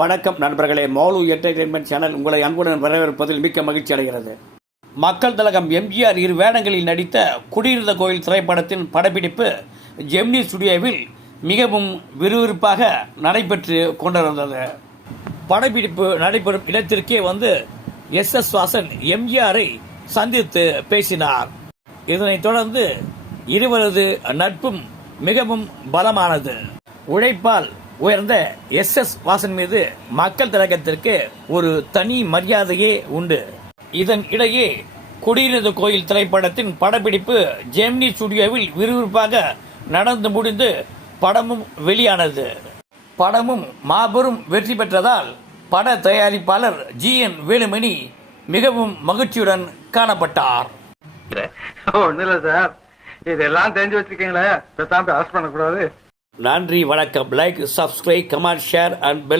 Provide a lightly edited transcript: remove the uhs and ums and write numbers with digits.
வணக்கம் நண்பர்களே, மௌலு entertainment channel உங்களை அன்புடன் வரவேற்பதில் மிக்க மகிழ்ச்சி அடைகிறது. மக்கள் திலகம் எம்ஜிஆர் இரு வேடங்களில் நடித்த குடியிருந்த கோயில் திரைப்படத்தின் படப்பிடிப்பு ஜெமினி ஸ்டுடியோவில் மிகவும் விறுவிறுப்பாக நடைபெற்று கொண்டிருந்தது. படப்பிடிப்பு நடைபெறும் இடத்திற்கே வந்து எஸ் வாசன் எம்ஜிஆரை சந்தித்து பேசினார். இதனைத் தொடர்ந்து இருவரது நட்பும் மிகவும் பலமானது. உழைப்பால் உயர்ந்த எஸ் வாசன் மீது மக்கள் திலகத்திற்கு ஒரு தனி மரியாதையே உண்டு. இதன் இடையே குடியிருந்த கோயில் திரைப்படத்தின் படப்பிடிப்பு ஜெமினி ஸ்டுடியோவில் விறுவிறுப்பாக நடந்து முடிந்து படமும் வெளியானது. படமும் மாபெரும் வெற்றி பெற்றதால் பட தயாரிப்பாளர் GN வேலுமணி மிகவும் மகிழ்ச்சியுடன் காணப்பட்டார். ஒன்றும் இல்லை சார், இதெல்லாம் தெரிஞ்சு வச்சிருக்கீங்களே, பேசாம அரெஸ்ட் பண்ணக்கூடாது. நன்றி, வணக்கம். Like, subscribe, comment, share and bell